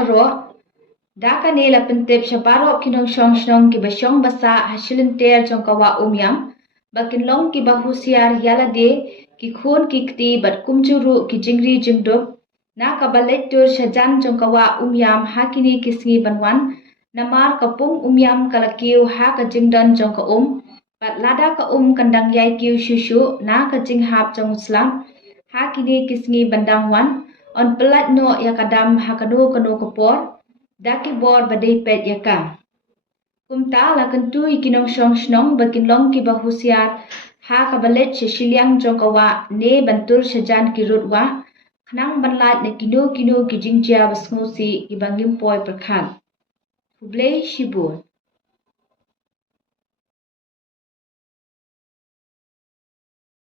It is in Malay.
karo daka nela pentep syaparo kinong syong ki basyong basa hasilin ter jong kawa umyam bakin long ki bahusiar yalade ki khun ki kti bat kumjuru ki jingri jingdup na kabalet tur syajan jong kawa umyam hakini kisngi banwan namar kapung umyam kalakiu ha ka jingdan jong ka bat lada ka kandang yai kiu shushu na ka jinghap jong uslam hakini kisngi bandang wan on pelat no yakadam hakanu kanu kapor daki bor badai pet yaka. Kumta la kentu ikinong syong snong bakin long ki bahusiar ha kabalet syashiliang jong kawa ne bantul syajan kirut wa khnang banlat na kinu ki jingjia basngusi ibangim poi perkhan. Hublei Shibun.